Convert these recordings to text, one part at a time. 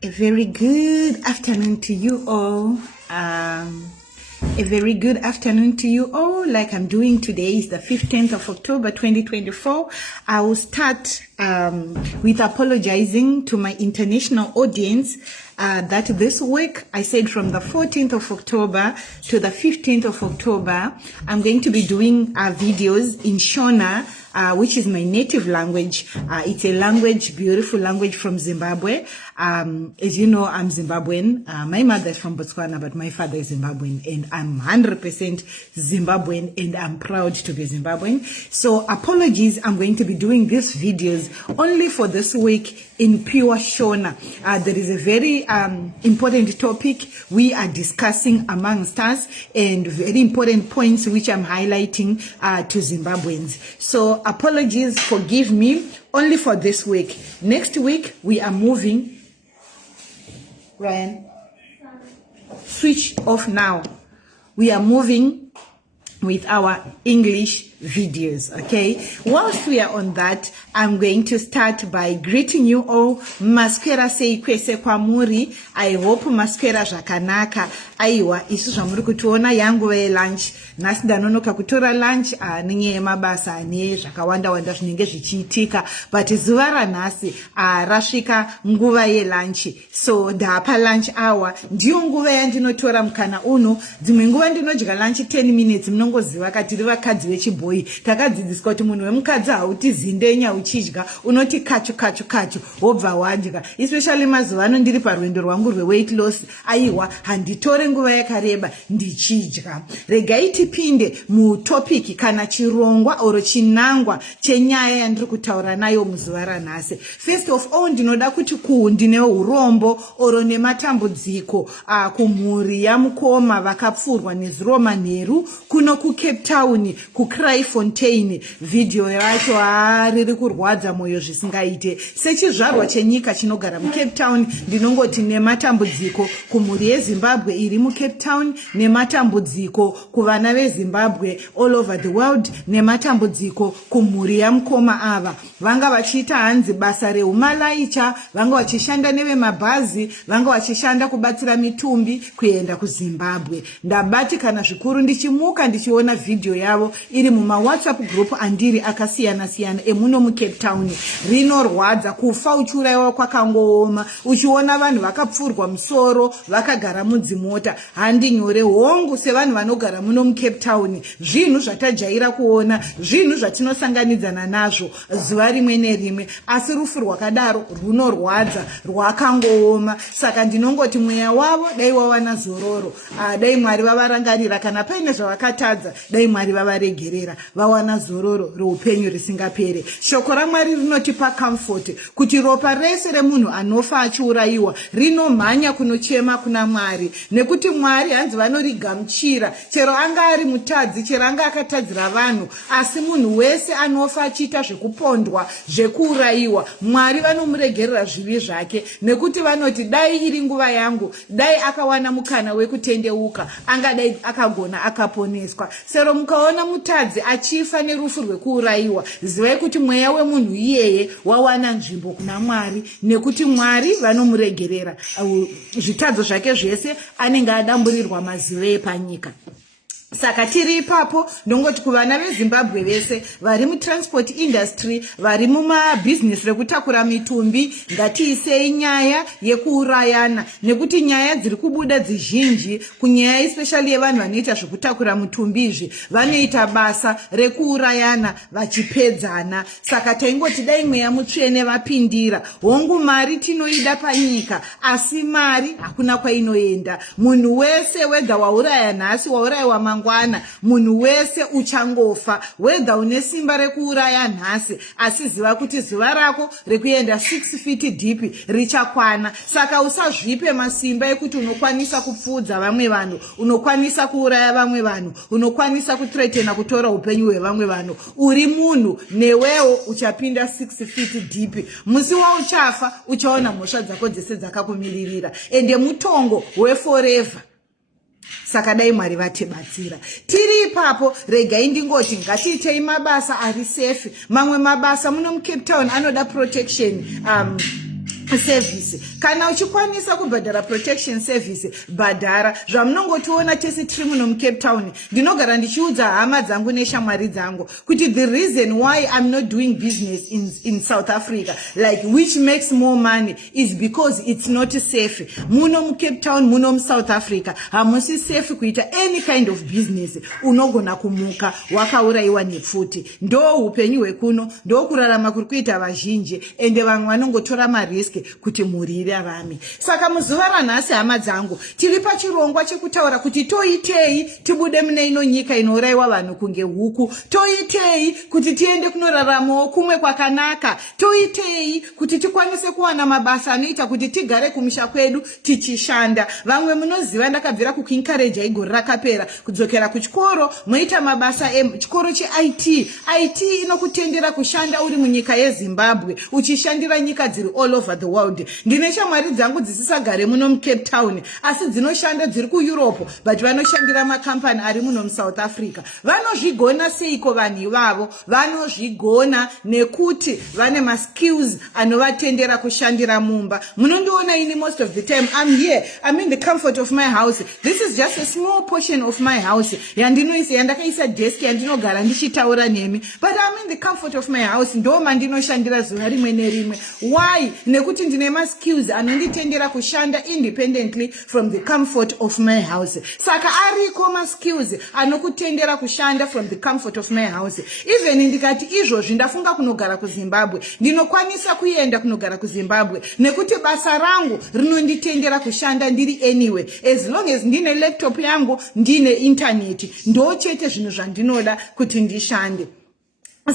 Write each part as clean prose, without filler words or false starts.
A very good afternoon to you all. A very good afternoon to you all. Like I'm doing today is the 15th of October 2024. I will start with apologizing to my international audience that this week, I said from the 14th of October to the 15th of October, I'm going to be doing videos in Shona, which is my native language. It's a language, beautiful language from Zimbabwe. As you know, I'm Zimbabwean. My mother is from Botswana, but my father is Zimbabwean, and I'm 100% Zimbabwean, and I'm proud to be Zimbabwean. So apologies, I'm going to be doing these videos only for this week in pure Shona. There is a very important topic we are discussing amongst us, and very important points which I'm highlighting to Zimbabweans. So apologies, forgive me, only for this week. Next week, we are moving. Ryan, switch off now. We are moving with our English videos, okay? Whilst we are on that, I'm going to start by greeting you all. Maswera sei kwese kwamuri. I hope maswera zvakanaka. Aiwa, isu zvamuri kutuona yangu lunch. Nhasi ndanonoka kutora lunch nenyaya yemabasa ne zvakawanda wanda zvinenge zvichiitika, but zuva ranhasi rasvika nguva yelunch. So ndapa lunch hour ndiyo nguva yandinotora mukana uno. Dzimwe nguva ndinodya lunch 10 minutes. Munongoziva katiri vakadzi vechibhoyi takadzidziswa kuti munhu wemukadzi hauti zindenya uchidya, unoti kachu kachu kachu wobva wadya. Especially mazuva ano ndiri parwendo rwangu rweweight loss, aiwa handitore nguva yakareba ndichidya. Regai tipinde mutopic kana chirongwa oro chinangwa chenyaya yandiri kutaura nayo muzuva ranhasi. First of all, ndinoda kuti ndine urombo oro nematambudziko kumhuri yamukoma vakapfurwa neziroma nheru kuno kuCape Town kuCraifontein. Video yacho riri kurwadza moyo zvisingaite. Sechizvarwa chenyika chinogara muCape Town, ndinongoti nematambudziko kumhuri yeZimbabwe iri muCape Town, nematambudziko kuvana veZimbabwe all over the world, nematambudziko kumhuri yamukoma ava. Vanga vachiita hanzi basa reumalaicha, vanga vachishanda nevemabhazi, vanga vachishanda kubatsira mitumbi kuenda kuZimbabwe. Ndabatikana zvikuru ndichimuka ndichiona video yavo iri muma WhatsApp group andiri akasiyana siyana emuno muCape Town. Rinorwadza kufa uchiurayiwa kwakangooma, uchiona vanhu vakapfurwa musoro vakagara mudzimota. Handi nyore hongu sevanhu vanogara muno muCape Town. Zvinhu zvatajaira kuona, zvinhu zvatinosanganidzana nazvo zuva rimwe nerimwe, asi rufu rwakadaro runorwadza, rwakangooma. Saka ndinongoti mweya wavo dai wawana zororo, dai Mwari vavarangarira, kana paine zvavakatadza dai Mwari vavaregerera, vawana zororo reupenyu risingapere. Shoko raMwari rinotipa comfort kuti ropa rese remunhu anofa achiurayiwa rinomhanya kunochema kuna Mwari, nekuti Mwari hanzi vanorigamuchira. Chero anga ari mutadzi, chero anga akatadzira vanhu, asi munhu wese anofa achiita zvekupondwa, zvekuurayiwa, Mwari vanomuregerera zvivi zvake, nekuti vanoti dai iri nguva yangu, dai akawana mukana wekutendeuka, angadai akagona akaponeswa. Sero mukaona mutadzi achifa nerufu rwekuurayiwa, zivai kuti mweya wemunhu iyeye wawana nzvimbo kuna Mwari, nekuti Mwari vanomuregerera zvitadzo zvake zvese anenge adamburirwa mazive epanyika. Saka tiri ipapo ndongoti kuvana veZimbabwe vese vari mutransport industry, vari mumabusiness rekutakura mitumbi, ngatiisei nyaya yekuurayana, nekuti nyaya dziri kubuda dzizhinji kunyaya especially yevanhu vanoita zvekutakura mitumbi izvi, vanoita basa rekuurayana vachipedzana. Saka taingoti dai mweya mutsvene vapindira, hongu mari tinoida panyika, asi mari hakuna kwainoenda. Munhu wese wega wauraya nhasi, waurayiwa mangwana, munhu wese uchangofa. Wega une simba rekuuraya nhasi, asi ziva kuti zuva rako rekuenda 6 feet deep richakwana. Saka usazvipe masimba ekuti unokwanisa kupfudza vamwe vanhu, unokwanisa kuuraya vamwe vanhu, unokwanisa kuthreatena kutora upenyu hwevamwe vanhu. Uri munhu newewo uchapinda 6 feet deep. Musi wauchafa uchaona mhosva dzako dzese dzakakumiririra, ende mutongo weforever. Saka dai Mwari vatibatsira. Tiri ipapo, regai ndingoti ngatiitei mabasa ari safe. Mamwe mabasa muno muCape Town anoda protection. service. Kana uchikwanisa kubhadhara protection service, bhadhara. Zvamunongotiona tese tiri muno muCape Town, ndinogara ndichiudza hama dzangu neshamwari dzangu kuti the reason why I'm not doing business in South Africa, like which makes more money, is because it's not safe. Muno muCape Town, muno muSouth Africa, hamusi safe kuita any kind of business. Unogona kumuka wakauraiwa nepfuti. Ndo upenyu hwekuno, ndo kurarama kuri kuita vazhinji, ende vamwe vanongotora marisk kuti murire rami. Saka muzuva ranhasi hama dzangu, tiri pachirongwa chekutaura kuti toitei tibude mune ino nyika inoraiwa vanhu kunge huku, toitei kuti tiende kunoraramawo kumwe kwakanaka, toitei kuti tikwanise kuwana mabasa anoita kuti tigare kumusha kwedu tichishanda. Vamwe munoziva ndakabvira kuencourage igore rakapera kudzokera kuchikoro moita mabasa chikoro cheIT. IT inokutendera kushanda uri munyika yeZimbabwe uchishandira nyika dziri all over the world. Ndine shamwari dzangu dzisisagare muno muCape Town asi dzinoshanda dziri kuEurope, but vanoshandira makampani ari muno muSouth Africa. Vanozvigona seiko vanhu ivavo? Vanozvigona nekuti vane maskills anovatendera kushandira mumba. Munondiona ini most of the time I'm here, I'm in the comfort of my house. This is just a small portion of my house yandinoisa yandakaisa desk yandinogara ndichitaura nemi, but I'm in the comfort of my house. Ndo mandinoshandira zuva rimwe nerimwe. Why? Nekuti ndine skills anonditendera kushanda independently from the comfort of my house. Saka ariko skills anokutendera kushanda from the comfort of my house. Even ndikati izvozvi ndafunga kunogara kuZimbabwe, ndinokwanisa kuenda kunogara kuZimbabwe nekuti basa rangu rinonditendera kushanda ndiri anyway, as long as ndine laptop yangu, ndine internet, ndo chete zvinhu zvandinoda kuti ndishande.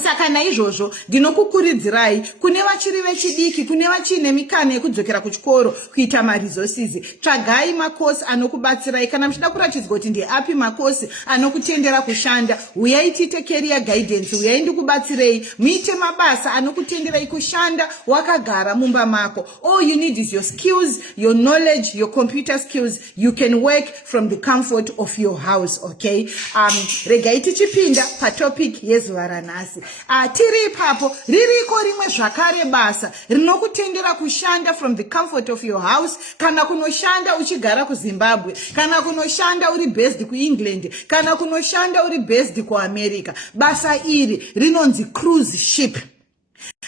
Saka naizvozvo ndinokukuridzirai kune vachiri vechidiki, kune vachine mikana yekudzokera kuchikoro kuita maresources, tsvagai makosi anokubatsirai. Kana muchida kuratidzwa kuti ndeapi makosi anokutendera kushanda, uyai tiite career guidance, uyai ndikubatsirei muite mabasa anokutenderai kushanda wakagara mumba mako. All you need is your skills, your knowledge, your computer skills. You can work from the comfort of your house, okay? Regai tichipinda patopic yezuva ranhasi. Tiri ipapo ririko rimwe zvakare basa rinokutendera kushanda from the comfort of your house, kana kunoshanda uchigara kuZimbabwe, kana kunoshanda uri based kuEngland, kana kunoshanda uri based kuAmerica. Basa iri rinonzi cruise ship.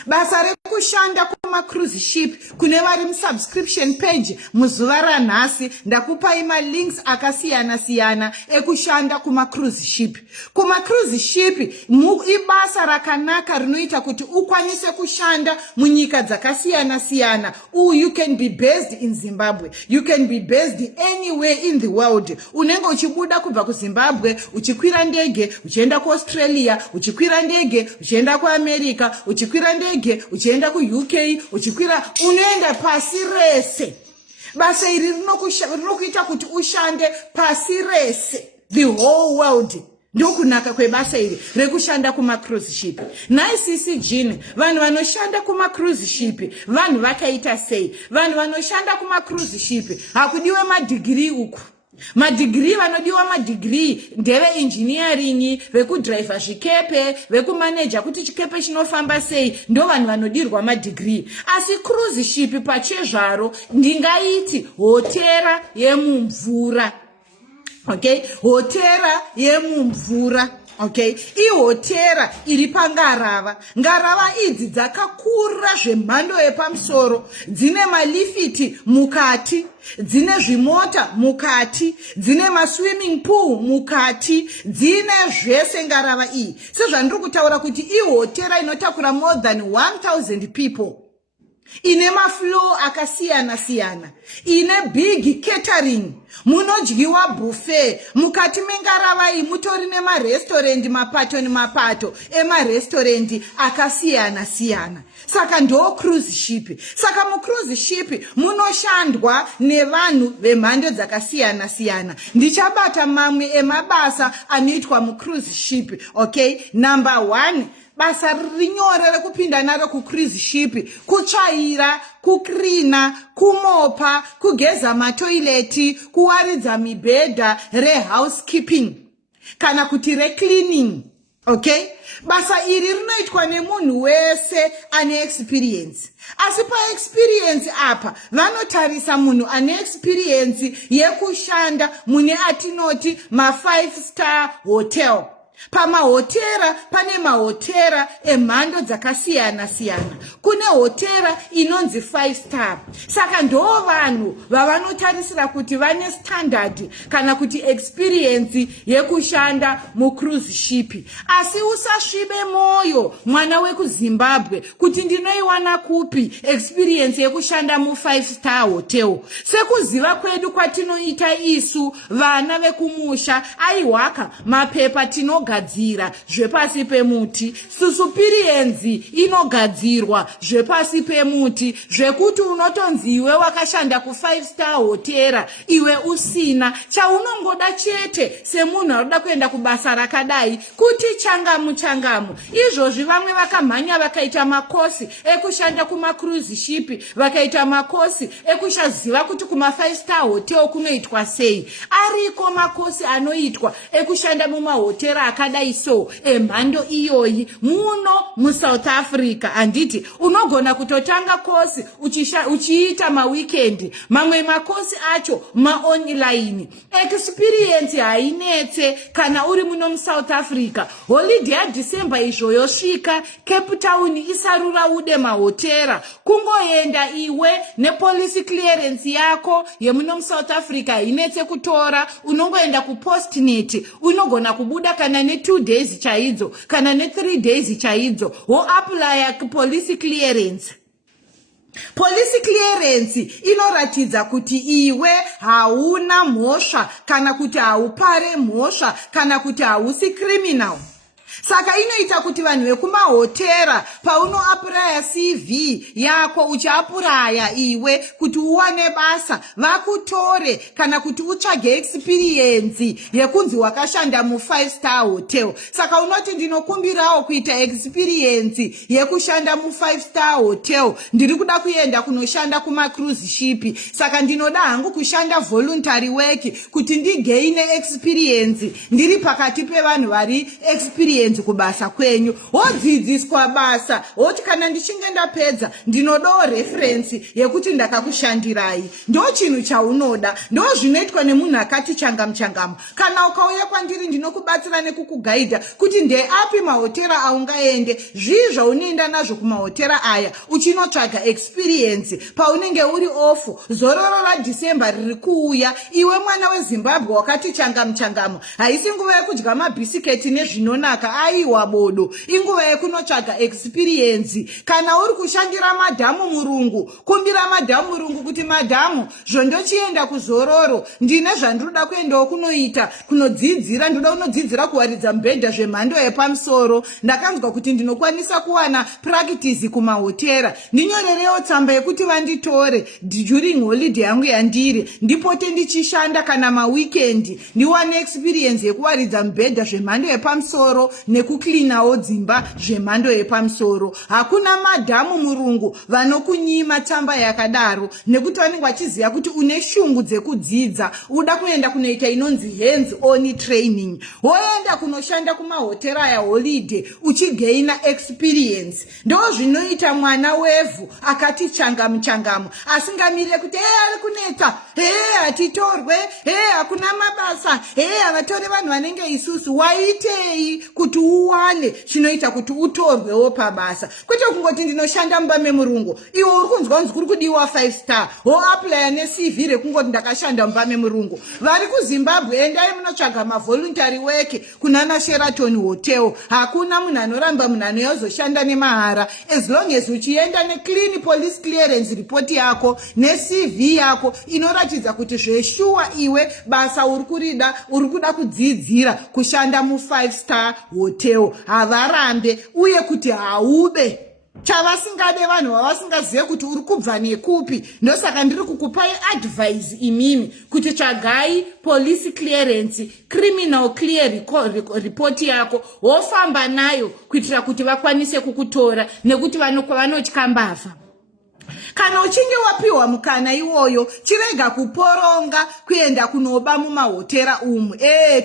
Basa rekushanda cruise ship kune vari subscription page muzuva ranhasi ndakupai links akasiyana siyana ekushanda cruise ship. Cruise ship ibasa rakanaka rinoita kuti ukwanise kushanda munyika dzakasiyana siyana. You can be based in Zimbabwe, you can be based anywhere in the world. Unenge uchibuda kubva kuZimbabwe uchikwira ndege uchienda kuAustralia, uchikwira ndege uchienda kuAmerica, uchikwira ndege uchienda kuUK, uchikwira unoenda pasi rese. Basa iri rinokuita kuti ushande pasi rese, the whole world. Ndokunaka kwebasa iri rekushanda cruise ship. Naisisi jini vanhu vanoshanda cruise ship vanhu vakaita sei? Vanhu vanoshanda cruise ship hakudiwe madegree uku. Madegree vanodiwa madegree ndeve engineering, vekudriver zvikepe, vekumaneja kuti chikepe chinofamba sei, ndo vanhu vanodirwa madegree. Asi cruise ship pachezvaro ndingaiti hotera yemumvura. Okay, hotera yemumvura. Okay, ihotera iri pangarava. Ngarava idzi dzakakura zvemhando yepamusoro, dzine malifiti mukati, dzine zvimota mukati, dzine maswimming pool mukati, dzine zvese ngarava iyi. Sezvandiri kutaura kuti ihotera inotakura more than 1000 people. Ine mafloor akasiyana siyana, ine big catering, munodyiwa buffet. Mukati mengarava iyi mutori nemarestaurant mapato emarestaurant akasiyana siyana. Saka ndo cruise ship. Saka cruise ship munoshandwa nevanhu vemhando dzakasiyana siyana. Ndichabata mamwe emabasa anoitwa cruise ship. Okay, number 1, basa rinyore rekupinda naro cruise ship, kutsvaira, kukrina, kumopa, kugeza matoileti, kuwaridza mibhedha, housekeeping, kana kuti cleaning. Okay? Basa iri rinoitwa nemunhu wese ane experience. Asi pa experience apa, vanotarisa munhu ane experience yekushanda mune atinoti ma 5-star hotel. Pamahotera pane mahotera emhando dzakasiyana siyana. Kune hotera inonzi 5-star. Saka ndo vanhu vavanotarisira kuti vane standard kana kuti experience yekushanda mucruise ship. Asi usasvibe moyo mwana wekuZimbabwe kuti ndinoiwana kupi experience yekushanda mu 5-star hotel. Sekuziva kwedu kwatinoita isu vana vekumusha aiwaka mapepa tinogadzira zvepasi pemuti. Susupirienzi inogadzirwa zvepasi pemuti zvekuti unotonzi iwe wakashanda ku 5-star hotera iwe usina chaunongoda chete semunhu anoda kuenda kubasa rakadai kuti changamu. Izvozvi vamwe vakamhanya vakaita makosi ekushanda kuma cruise ship, vakaita makosi ekushaziva kuti kuma 5-star hotel kunoitwa sei. Ariko makosi anoitwa ekushanda muma hotera akadai so emhando iyoyi muno muSouth Africa. Anditi unogona kutotanga kosi uchiita maweekend, mamwe makosi acho online. Experience hainetse kana uri muno muSouth Africa. Holiday ya December izvo yosvika, Cape Town isarura ude mahotera, kungoenda iwe nepolice clearance yako yemuno muSouth Africa inetse kutora, unongoenda kupostnet, unogona kubuda kana ne 2 days chaidzo kana ne 3 days chaidzo wo apply police clearance. Police clearance inoratidza kuti iwe hauna mhosva kana kuti haupare mhosva kana kuti hausi criminal. Saka inoita kuti vanhu vekumahotera pauno apply CV yako uchiapuraya iwe kuti uwane basa vakutore kana kuti utsvage experience yekunzi wakashanda mu 5-star hotel. Saka unoti ndinokumbirawo kuita experience yekushanda mu 5-star hotel, ndiri kuda kuenda kunoshanda kuma cruise ship. Saka ndinoda hangu kushanda voluntary work kuti ndigaine experience ndiri pakati pevanhu vari experience kubasa kwenyu. Wodzidziswa basa woti kana ndichinge ndapedza ndinodawo reference yekuti ndakakushandirai. Ndo chinhu chaunoda, ndo zvinoitwa nemunhu akati changamu. Kana ukauya kwandiri ndinokubatsira nekukugaidha kuti ndeapi mahotera aungaende, zvizvo unoenda nazvo kumahotera aya uchinotsvaga experience paunenge uri off. Zororo raDecember riri kuuya, iwe mwana weZimbabwe wakati changamu, haisi nguva yekudya mabhisiketi nezvinonaka. Aiwa bodo, inguva yekunotsvaga experience. Kana uri kushandira madhamu murungu, kumbira madhamu murungu kuti madhamu zvondochienda kuzororo ndine zvandinoda kuendawo kunoita kunodzidzira. Ndoda kunodzidzira kuwaridza mibhedha zvemhando yepamusoro. Ndakanzwa kuti ndinokwanisa kuwana practice kumahotera. Ndinyorerewo tsamba yekuti vanditore during holiday yangu yandiri ndipote ndichishanda kana maweekend ndiwane experience yekuwaridza mibhedha zvemhando yepamusoro nekuklinawo dzimba zvemhando yepamusoro. Hakuna madhamu murungu vanokunyima tsamba yakadaro nekuti vanenge vachiziva kuti une shungu dzekudzidza uda kuenda kunoita inonzi hands on training. Woenda kunoshanda kumahotera ya holiday uchigaina experience. Ndo zvinoita mwana wevhu akati changamu asingamire kuti ari kuneta, hatitorwe, hakuna mabasa, avatore vanhu vanenge isusu. Waitei kuti uwane chinoita kuti utorwewo pabasa, kwete kungoti ndinoshanda mumba memurungu. Iwe uri kunzwa kunzi kuri kudiwa 5-star woapply neCV rekungoti ndakashanda mumba memurungu. Vari kuZimbabwe endai munotsvaga mavoluntary work kunana Sheraton hotel. Hakuna munhu anoramba munhu anozoshanda nemahara as long as uchienda neclean police clearance report yako neCV yako inoratidza kuti zveshuwa iwe basa uri kuda kudzidzira kushanda mu 5-star hotel. Havarambe uye kuti haube chavasingade vanhu vavasingazive kuti uri kubva nekupi. Ndosaka ndiri kukupai advice imimi kuti tsvagai police clearance, criminal clear report yako wofamba nayo kuitira kuti vakwanise kukutora nekuti vanotya mbavha. Kana uchinge wapiwa mukana iwoyo, chirega kuporonga kuenda kunoba mumahotera umu.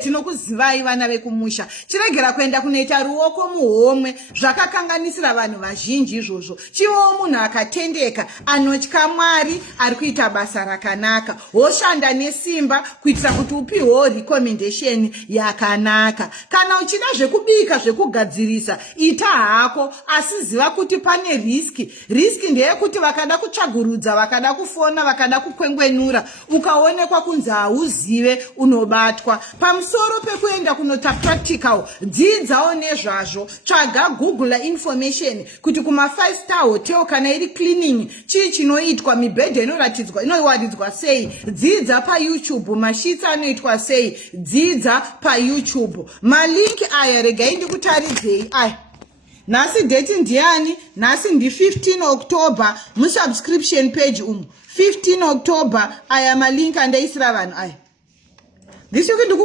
Tinokuzivai vana vekumusha. Chiregera kuenda kunoita ruoko muhomwe, zvakakanganisira vanhu vazhinji izvozvo. Chivo munhu akatendeka, anotya Mwari, ari kuita basa rakanaka. Woshanda nesimba kuitira kuti upiwo recommendation yakanaka. Kana uchida zvekubika, zvekugadzirisa, ita hako, asi ziva kuti pane riski. Riski ndeyekuti vakada kutsvagurudza, vakada kufona, vakada kukwengwenura, ukaonekwa kunzi hauzive, unobatwa. Pamusoro pekuenda kunota practical, dzidzawo nezvazvo, tsvaga Google information kuti kuma 5-star hotel kana iri cleaning, chii chinoitwa, mibhedha inowaridzwa sei, dzidza pa YouTube, mashitsi anoitwa sei, dzidza pa YouTube. Malinki aya regai ndikutaridzei aya. Nhasi date ndiani? Nhasi ndi 15 October, musubscription page umu. 15 October, aya malinki andaisira vanhu aya. This you can do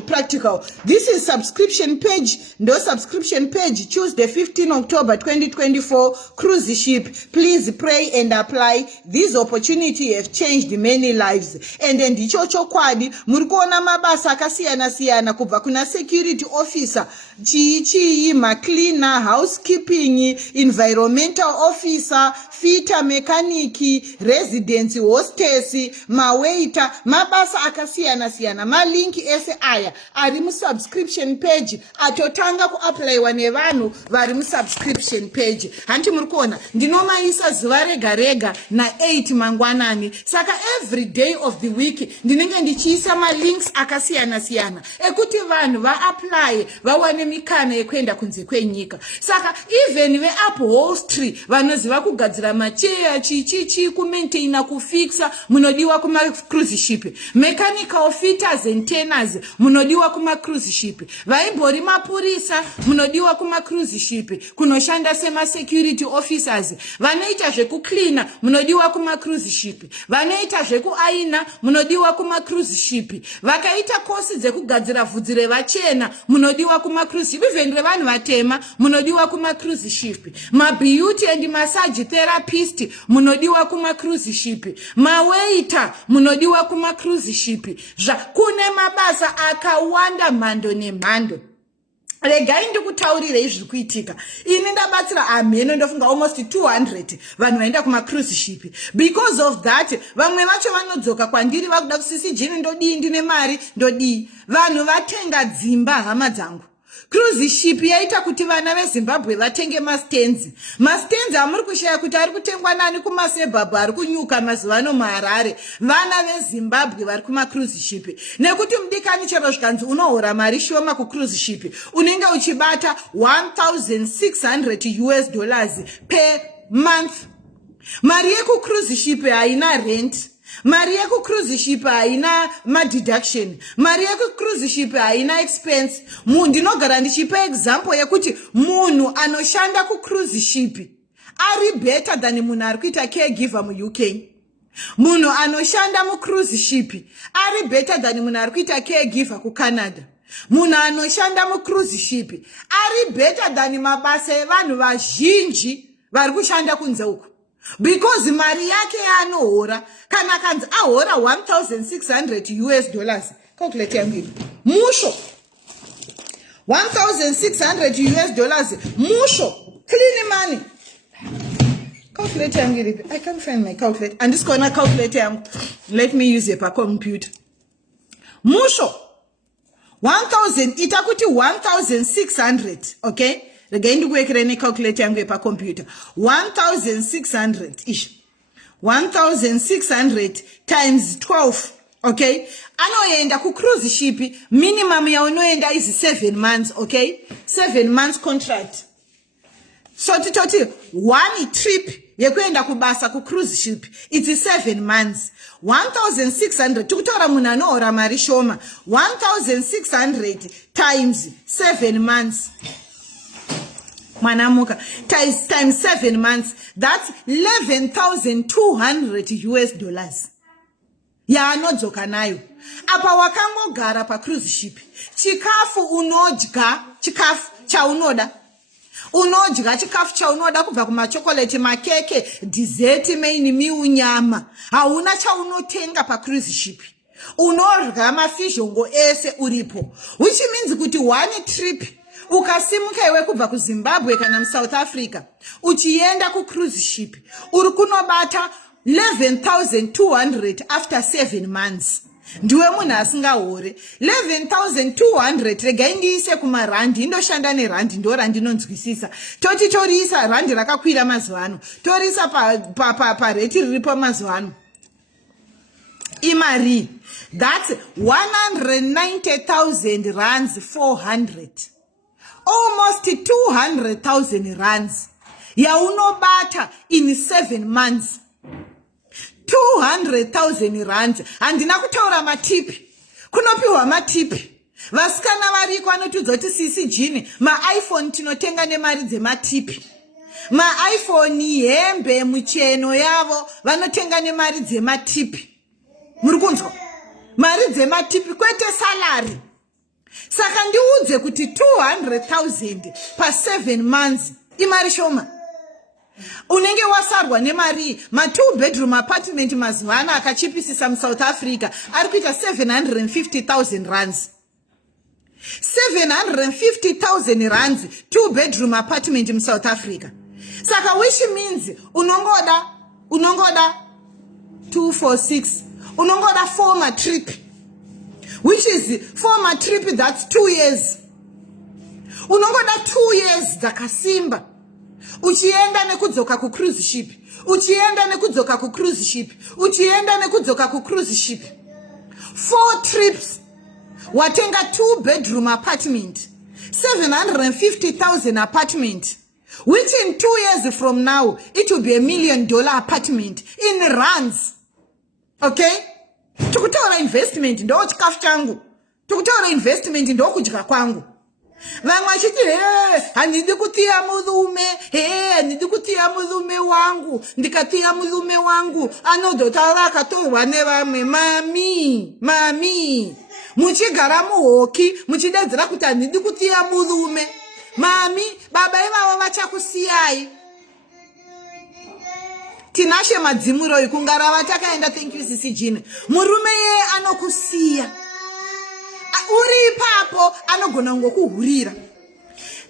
practical. This is subscription page. No subscription page. Tuesday, 15 October 2024. Cruise ship. Please pray and apply. This opportunity have changed many lives. And then the chocho kwadi. Murikona mabasa akasiyana kubva kuna security officer. Chichi, cleaner, housekeeping, environmental officer, fitter mechanic, residency hostess, mawaiter, mabasa akasiyana. Malinki ese aya ari mu subscription page atotanga ku apply wane vanhu vari mu subscription page. Hanti muri kuona ndinomaisa zuva rega na 8 mangwanani, saka every day of the week ndinenge ndichiisa ma links akasiyana ekuti vanhu va apply vawane mikana yekuenda kunze kwenyika. Saka even ve upholstery vanoziva kugadzira macheya chichichi ku maintainer kufixa munodiwa kuma cruise ship, mechanical fitters and tenors munodiwa kuma cruise ship, vaimbori mapurisa munodiwa kuma cruise ship, kunoshanda sema security officers, vanoita zveku cleaner munodiwa kuma cruise ship, vanoita zveku aina munodiwa kuma cruise ship, vakaita kosi dzekugadzira vhudzi revachena munodiwa kuma cruise ship, even revanhu vatema munodiwa kuma cruise ship, ma beauty and massage therapist munodiwa kuma cruise ship, ma waiter munodiwa kuma cruise ship. Kune mabasa akawanda mhando nemhando. Regai ndikutaurire izvi kuitika. Ini ndabatsira ameno ndofunga almost 200 vanhu vaenda kuma cruise ship. Because of that, vamwe vacho vanodzoka kwandiri vakuda kusisi jini ndodii, ndine mari ndodii. Vanhu vatenga Dzimba, hama dzangu. Cruise ship yaita kuti vana veZimbabwe vatenge mastenzi. Mastenzi amuri kushaya kuti ari kutengwa nani kumaSebhabhu ari kunyuka mazuvano muHarare. Vana veZimbabwe vari kuma cruise ship. Nekuti mudikani chero zvikanzi unohora mari shoma ku cruise ship, unenge uchibata $1,600 per month. Mari yeku cruise ship haina rent. Mari yeku cruise ship haina deduction. Mari yeku cruise ship haina expense. Ndinogara ndichipa example yekuti munhu anoshanda ku cruise ship ari better than munhu ari kuita caregiver mu UK. Munhu anoshanda mu cruise ship ari better than munhu ari kuita caregiver ku Canada. Munhu anoshanda mu cruise ship ari better than mabasa evanhu vazhinji vari kushanda kunze uko. Because mari yake anohora, kana kanzi ahora $1,600. Calculate yangu. Musho. $1,600. Musho. Clean money. Calculate yangu. I can't find my calculator. I'm just gonna calculate yangu. Let me use a computer. Musho. 1,000. Itakuti 1,600. Okay? Again, do we can calculate yangu pa computer. 1,600 ish. 1,600 times 12. Okay? Anoenda ku cruise ship, minimum ya unoenda is 7 months. Okay? 7 months contract. So titoti, one trip yekuenda kubasa ku cruise ship, it's 7 months. 1,600 tukutora munhu anohora mari shoma. 1,600 times 7 months. Manamuka times 7 months, that's $11,200. Ya anodzoka nayo. Apa wakangogara pa cruise ship. Chikafu unodya, chikafu cha unoda. unodya chikafu chaunoda kubva kumachokoleti, makeke, dessert, main meal, nyama. Hauna chaunotenga pa cruise ship. Unorya mafishongo ese uripo. Which means kuti one trip ukasimuka iwe kubva kuZimbabwe kana South Africa uchienda ku cruise ship uri kunobata 11,200 after 7 months. Ndiwe munhu asingahore 11,200. Regai ndiise kumarandi, indoshanda nerandi, ndo randi inonzwisisa. Toti toriisa randi rakakwira mazuva ano, toriisa pa rate riripo mazuva ano, imari. That's 190,000 rands 400. Almost 200,000 rands. Yaunobata in 7 months. 200,000 rands. Andina kutaura matipi. Kunopiwa matipi. Vasikana variko vanotiudzoti sisi jini iPhone tinotenga nemari dzematipi. iPhone, hembe, mucheno yavo vanotenga nemari dzematipi. Muri kunzwa? Mari dzematipi kwete salary. Saka ndiudze kuti 200,000 pa 7 months imari shoma. Unenge wasarwa nemari. Ma 2 bedroom apartment mazivana akachipisisa South Africa ari kuita 750,000 rands. 750,000 rands 2 bedroom apartment in South Africa. Saka which means unongoda 246. Unongoda former trip. Which is former trip, that's 2 years. Unongoda 2 years dzakasimba. Uchienda nekudzoka ku cruise ship. Uchienda nekudzoka ku cruise ship. Uchienda nekudzoka ku cruise ship. 4 trips. Watenga 2 bedroom apartment. 750,000 apartment. Which in 2 years from now, it will be $1 million apartment in rands. Okay? Tukutaura investment ndo chikafu changu. Tukutaura investment ndo kudya kwangu. Vamwe vachiti handidi kutia mulume, handidi kutia mulume wangu, ndikatia mulume wangu anozotaura akatorwa nevamwe. Mami, muchigara muhoki muchidedzera kuti handidi kutia mulume. Mami, baba ivavo vachakusiyai. Tinashe madzimuro ikungara vatakaenda. Thank you sisi jine. Murume ye anokusiya. Uri papo anogona ngokuhurira.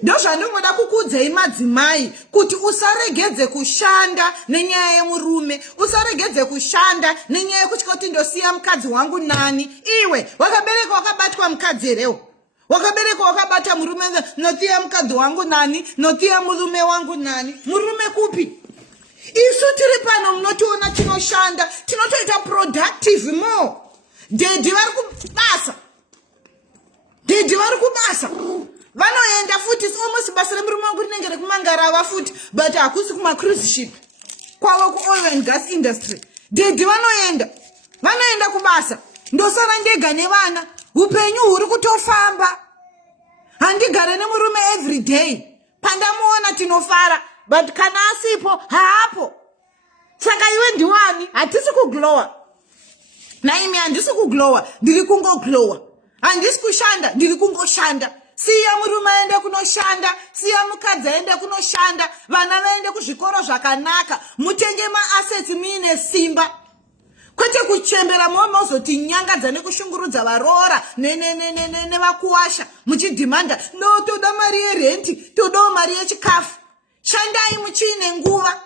Ndo zvandingoda kukudzai madzimai kuti usaregedze kushanda nenyaya yemurume, usaregedze kushanda nenyaya yekutya kuti ndosiya mukadzi wangu nani. Iwe wakabereka wakabatwa mukadzi reo. Wakabereka wakabata murume, notiya mukadzi wangu nani, notiya murume wangu nani. Murume kupi? Isu tiri pano munotiona tinoshanda, tinotoita productive more. Dedi vari kubasa. Dedi vari kubasa. Vanoenda futi, almost basa remurume wangu rinenge rekumangarava futi, but hakusi kuma cruise ship. Kwawa ku oil and gas industry. Dedi vanoenda kubasa. Ndosara ndega nevana. Upenyu huri kutofamba. Handigare nemurume every day. Pandamuona tinofara. But kana asipo haapo. Saka iwe ndiwani hatisi kuglowa. Na imi handisi kuglowa, ndiri kungoglowa. Handisi kushanda, ndiri kungoshanda. Siya murume aende kunoshanda, siya mukadzi aende kunoshanda, vana vaende kuzvikoro zvakanaka, mutenge ma-assets muine simba. Kwete kuchembera mozoti nyangadza nekushungurudza varoora nevakuwasha muchidhimanda no toda mari yerenti, todawo mari yechikafu. Shandai muchine nguva.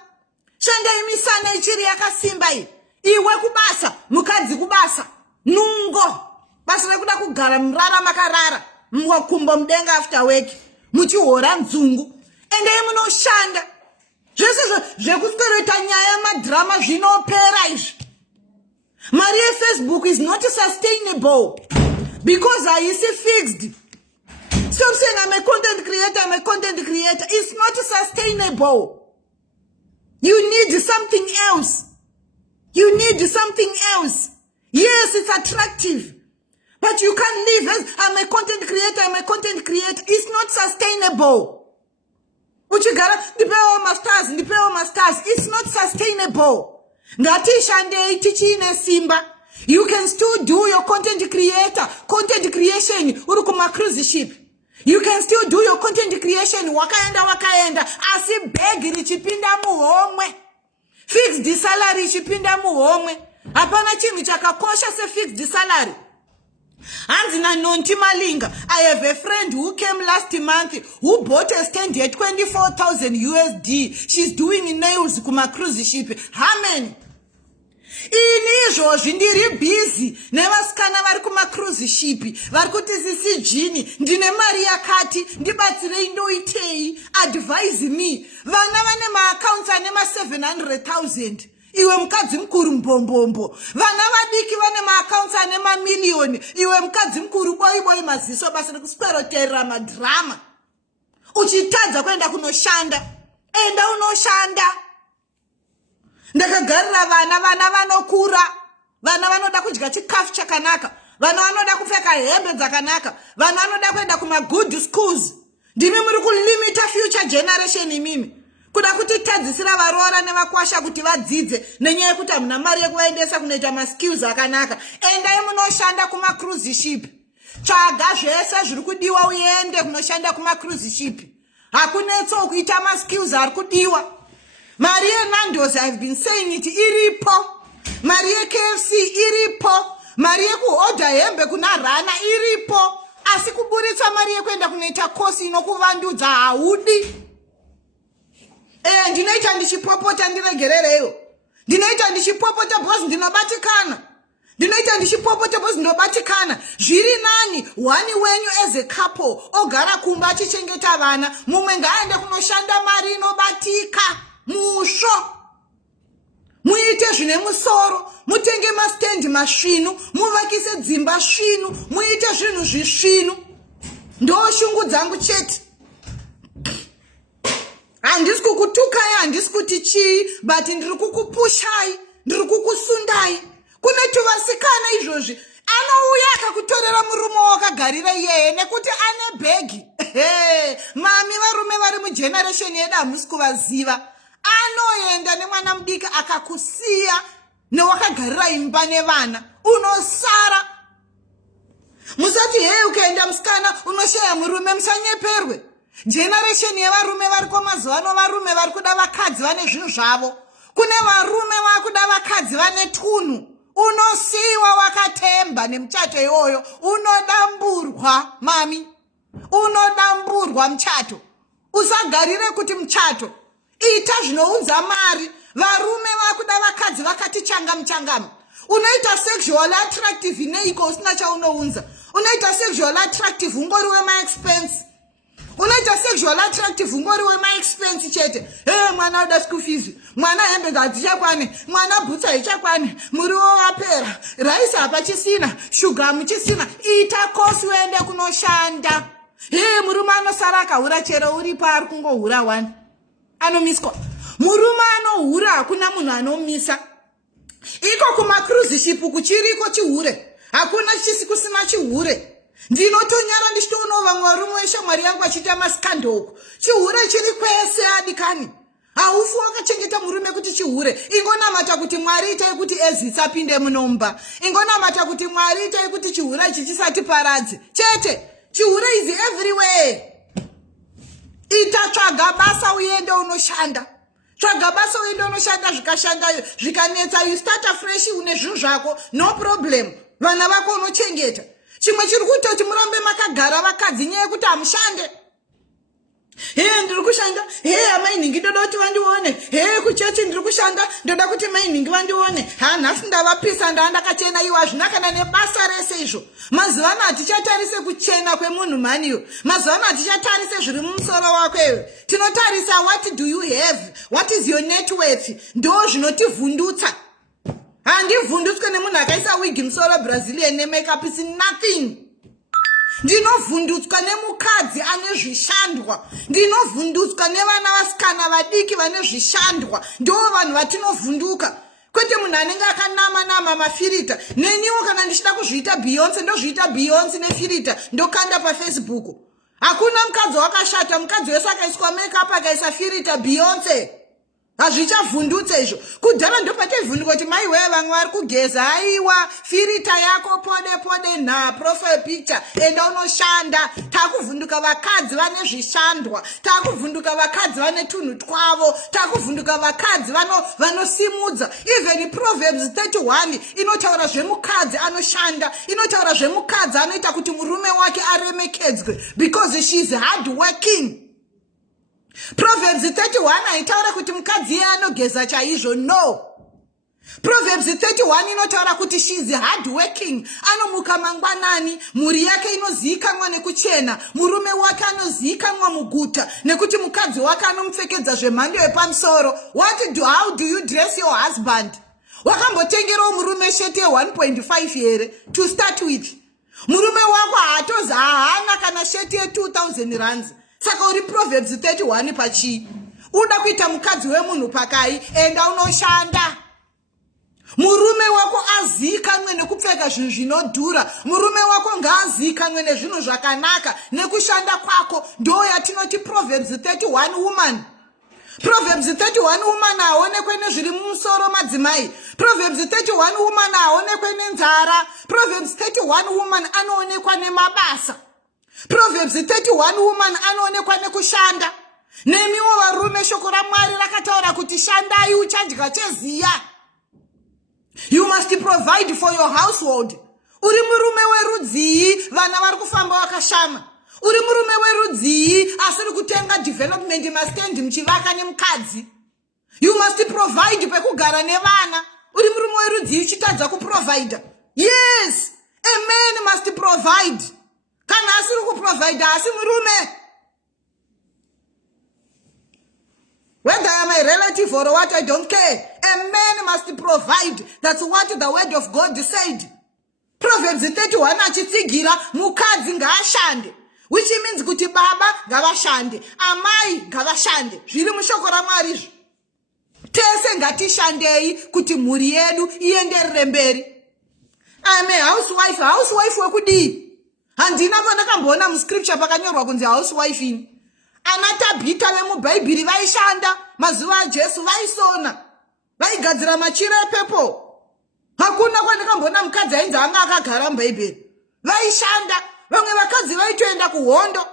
Shandai misana ichiri yakasimba iyi. Iwe kubasa, mukadzi kubasa. Nungo. Basa rekuda kugara murara makarara. Mwakumba mudenga after work. Muchihora nzungu. Endai munoshanda. Zvese zvekuspereta nyaya madrama zvinopera izvi. Mari Facebook is not sustainable. Because haisi fixed. Stop saying I'm a content creator. It's not sustainable. You need something else. Yes, it's attractive. But you can't live as I'm a content creator. It's not sustainable. Uchigara, ndipewa masters. It's not sustainable. Ngati shande tichine simba. You can still do your content creation. Urukuma cruise ship. You can still do your content creation wakaenda asi bag richipinda muhomwe, fixed salary richipinda muhomwe. Hapana chinhu chakakosha se fixed salary. Hanzi naNonti Malinga, I have a friend who came last month who bought a stand at 24,000 USD. She's doing nails kuma cruise ship. How many? Inizvozvi ndiri busy nevasikana vari kuma cruise ship vari kuti sisi Jini ndine mari yakati ndibatsirei ndoitei, advise me. Vana vane maaccounts ane ma700,000. Iwe mukadzi mukuru mbombombo. Vana vadiki vane maaccounts ane mamiliyoni. Iwe mukadzi mukuru boy maziso basi rekusperoterera madrama. Uchitadza kuenda kunoshanda, enda unoshanda. Ndakagarira vana vanokura. Vana vanoda kudya chikafu chakanaka. Vana vanoda kupfeka hembe dzakanaka. Vana vanoda kuenda kuma good schools. Ndimi muri kulimita future generation imimi. Kuda kuti tadzisira varora nevakwasha kuti vadzidze nenyaya yekuti hamuna mari yekuvaendesa kunoita maskills akanaka. Endai munoshanda kuma cruise ship. Tsvaga zvese zviri kudiwa uende kunoshanda kuma cruise ship. Hakunetso kuita maskills ari kudiwa. Mari yeNando's, I've been saying it, iripo. Mari yeKFC iripo. Mari yekuhodha hembe kuna Rana iripo. Asi kuburitsa mari yekuenda kunoita kosi inokuvandudza haudi. Ndinoita ndichipopota ndiregerereyo. Ndinoita ndichipopota because ndinobatikana. Ndinoita ndichipopota because ndinobatikana. Zviri nani wani wenyu as a couple ogara kumba achichengeta vana, mumwe ngaaende kunoshanda mari inobatika. Musho. Muite zvine musoro, mutenge mastendi masvinu, muvakise dzimba svinu, muite zvinhu zvisvinu. Ndo shungu dzangu chete. Handisi kukutukai, handisi kuti chii, but ndiri kukupushai, ndiri kukusundai. Kune tuvasikana izvozvi anouya akakutorera murume wakagarira iyeye nekuti ane bhegi. Mami varume vari mugeneration yedu hamusi kuvaziva. Anoenda nemwana mudiki akakusiya newakagarira imba nevana, unosara. Musati ukaenda musikana unoshaya murume, musanyeperwe. Generation yevarume variko mazuvano varume vari kuda vakadzi vane zvinhu zvavo. Kune varume vakuda vakadzi vane tunhu. Unosiwa wakatemba nemuchato iyoyo. Unodamburwa mami. Unodamburwa muchato. Usagarire kuti muchato. Ita zvinounza mari. Varume vakuda vakadzi vakati changamu. Unoita sexual attractive ineiko usina chaunounza. Unoita sexual attractive ungori wema expense. Unaita sexual attractive ungori wema expense chete. Mwana uda school fees, mwana hembe ngadzichakwane, mwana bhutsa ichakwane, muriwo wapera, raisi hapachisina, shuga muchisina. Ita kosi uende kunoshanda. Murume anosara akahura chero uripo ari kungohura wani. Anomiswa. Murume anohura hakuna munhu anomisa. Iko kuma cruise ship kuchiriko chihure. Hakuna kusina chihure. Ndinotonyara ndichitoona vamwe varume veshamwari yangu achiita maskandoko. Chihure chiri kwese adikani. Haufu wakachengeta murume kuti chihure. Ingonamata kuti Mwari itai kuti ezitsa apinde munomba. Ingonamata kuti Mwari itai kuti chihure ichi chisati paradze. Chete, chihure is everywhere. Ita tsvaga basa uende unoshanda. Tsvaga basa uende unoshanda zvikashandayo. Zvikanetsa you start afresh une zvinhu zvako, no problem. Vana vako unochengeta. Chimwe chiri kutoti murambe makagara vakadzi nyaya yekuti hamushande. Ndiri kushanda. Mainhingi ndoda kuti vandione. Kuchechi ndiri kushanda. Ndoda kuti mainhingi vandione. Nhasi ndavapisa ndakachena iwo hazvina kana nebasa rese izvo. Mazuvano hatichatarise kuchena kwemunhu maniyo. Mazuvano hatichatarise zviri mumusoro wako iwe. Tinotarisa what do you have? What is your net worth? Ndo zvinotivhundutsa. Handivhundutswe nemunhu akaisa wigi musoro Brazilian nemakeup is nothing. Ndinovhundutswa nemukadzi ane zvishandwa. Ndinovhundutswa nevana vasikana vadiki vane zvishandwa. Ndo vanhu vatinovhunduka. Kwete munhu anenge akanama mafirita. Neniwo kana ndichida kuzviita Beyonce ndozviita Beyonce nefirita ndokanda paFacebook. Hakuna mukadzi wakashata, mukadzi wese akaiswa makeup akaisa firita Beyonce. hazvichavhundutsa izvo. Kudhara ndopataivhunduka kuti mai wewe vamwe vari kugeza aiwa firita yako pode nha profile picture enda unoshanda. Takuvhunduka vakadzi vane zvishandwa, takuvhunduka vakadzi vane tunhu twavo, takuvhunduka vakadzi vanosimudza. Even Proverbs 31 inotaura zvemukadzi anoshanda, inotaura zvemukadzi anoita kuti murume wake aremekedzwe because she is hard working. Proverbs 31 haitaura kuti mukadzi iye anogeza chaizvo, no. Proverbs 31 inotaura kuti she is hard working, anomuka mangwanani, mhuri yake inozivikanwa nekuchena, murume wake anozivikanwa muguta nekuti mukadzi wake anomupfekedza zvemhando yepamusoro. How do you dress your husband? Wakambotengerawo murume sheti ye 1.5 here to start with. Murume wako haatozi haana kana sheti ye 2000 rands. Saka uri Proverbs 31 pachi. Uda kuita mukadzi wemunhu pakai, enda unoshanda. Murume wako azikanwe nekupfeka zvinhu zvinodhura. Murume wako ngaazikanwe nezvinhu zvakanaka nekushanda kwako. Ndo yatinoti Proverbs 31 woman. Proverbs 31 woman aonekwe nezviri mumusoro madzimai. Proverbs 31 woman aonekwe nenzara. Proverbs 31 woman anoonekwa nemabasa. Proverbs 31 woman anoonekwa nekushanda. Nemiwo varume shoko raMwari rakataura kuti shandai uchadya cheziya. You must provide for your household. Uri murume werudzii, vana vari kufamba vakashama. Uri murume werudzii, asiri kutenga development mastendi mchivaka nemukadzi. You must provide pekugara nevana. Uri murume werudzii chitadza kuprovide. Yes, a man must provide. Kana asiri kuprovide asi murume. Whether I am a relative or what, I don't care. A man must provide. That's what the word of God said. Proverbs 31 achitsigira mukadzi ngaashande. Which means kuti baba ngavashande, amai ngavashande. Zviri mushoko raMwari izvi. Tese ngatishandei kuti mhuri yedu ienderere mberi. I am a housewife wekudii. Handina pandakamboona muscripture pakanyorwa kunzi housewife ini. Anatabhita vemubhaibheri vaishanda, mazuva aJesu vaisona, vaigadzira machira epepo. Hakuna kwandakambona mukadzi ainzi anga akagara mubhaibheri. Vaishanda, vamwe vakadzi vaitoenda kuhondo.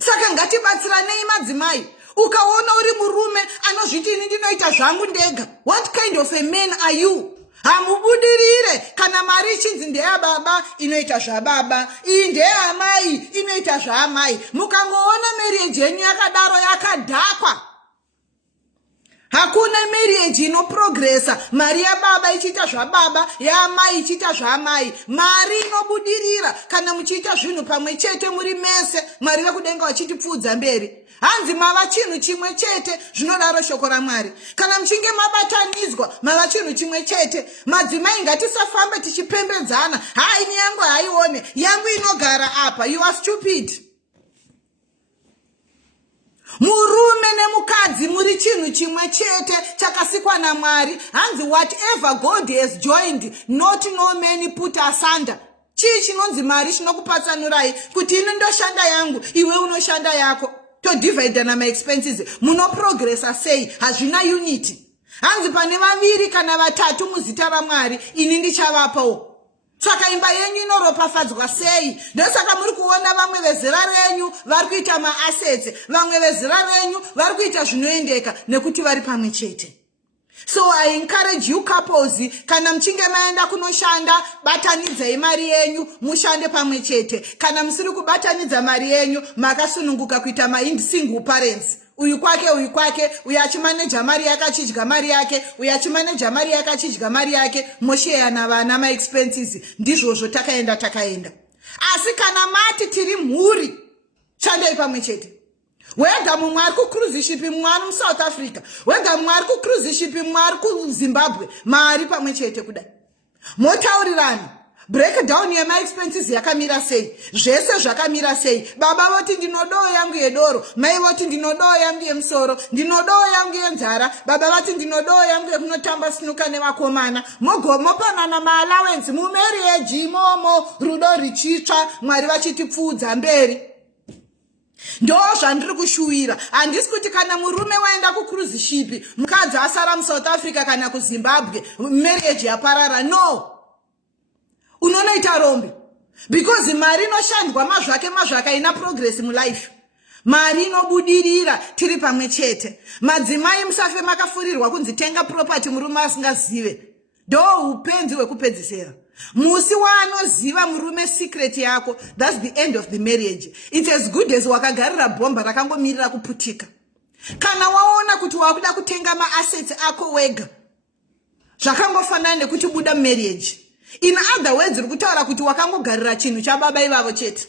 Saka ngatibatsiranei madzimai. Ukaona uri murume anozviti ini ndinoita zvangu ndega. What kind of a man are you? Hamubudirire. Kana mari ichinzi ndeyababa inoita zvababa, iyi ndeyamai inoita zvaamai. Mukangoona marriage yenyu yakadaro yakadhakwa. Hakuna marriage inoprogressa. Mari yababa ichiita zvababa, yaamai ichiita zvaamai. Mari inobudirira kana muchiita zvinhu pamwe chete muri mese, Mwari vekudenga vachitipfuudza mberi. Hanzi mava chinhu chimwe chete, zvinodaro shoko raMwari. Kana mchinge mabatanidzwa mava chinhu chimwe chete. Madzimai ngatisafamba tichipembedzana. Ini yangu haione, yangu inogara apa. You are stupid. Murume nemukadzi muri chinhu chimwe chete chakasikwa naMwari. Hanzi whatever God has joined, not no man put asunder. Chii chinonzi mari chinokupatsanurai kuti ini ndoshanda yangu, iwe unoshanda yako. To divide na my expenses. Muno progressa sei, hazvina unity. Hanzi pane vaviri kana vatatu muzita raMwari, ini ndichavapo. Saka imba yenyu inoropafadzwa sei. Ndosaka muri kuona vamwe vezera renyu vari kuita maassets, vamwe vezera renyu vari kuita zvinoendeka nekuti vari pamwe chete. So I encourage you couples, kana mchinge maenda kunoshanda, batanidzai mari yenyu, mushande pamwe chete. Kana musiri kubatanidza mari yenyu, makasununguka kuita single parents. Uyu kwake, uyu achimaneja mari yake achidya mari yake, uyu achimaneja mari yake achidya mari yake, mosheya navana maexpenses. Ndizvozvo takaenda. Asi kana mati tiri mhuri, shandai pamwe chete. Whether mumwe ari kucruise ship, mumwe ari muSouth Africa, whether mumwe ari kucruise ship, mumwe ari kuZimbabwe, mari pamwe chete kudai. Motaurirana. Breakdown yema expenses yakamira sei, zvese zvakamira sei. Baba voti ndinodowo yangu yedoro, mai voti ndinodowo yangu yemusoro, ndinodowo yangu yenzara, baba voti ndinodowo yangu yekunotamba sinuka nevakomana. Mopanana maallowance mumarriage imomo, rudo richitsva, Mwari vachitipfuudza mberi. ndo zvandiri kushuwira. Handisi kuti kana murume waenda kucruise ship mukadzi asara muSouth Africa kana kuZimbabwe marriage yaparara. No, unonoita rombe because mari inoshandwa mazvake ina progress mulife. Mari inobudirira tiri pamwe chete. Madzimai musafe makafurirwa kunzi tenga property murume asingazive. Ndo upenzi hwekupedzisira. Musi waanoziva murume secret yako, that's the end of the marriage. It's as good as wakagarira bomba rakangomirira kuputika. Kana waona kuti wakuda kutenga ma-assets ako wega, zvakangofanana nekuti buda marriage. In other words, rikutaura kuti wakangogarira chinhu chababa ivavo chete.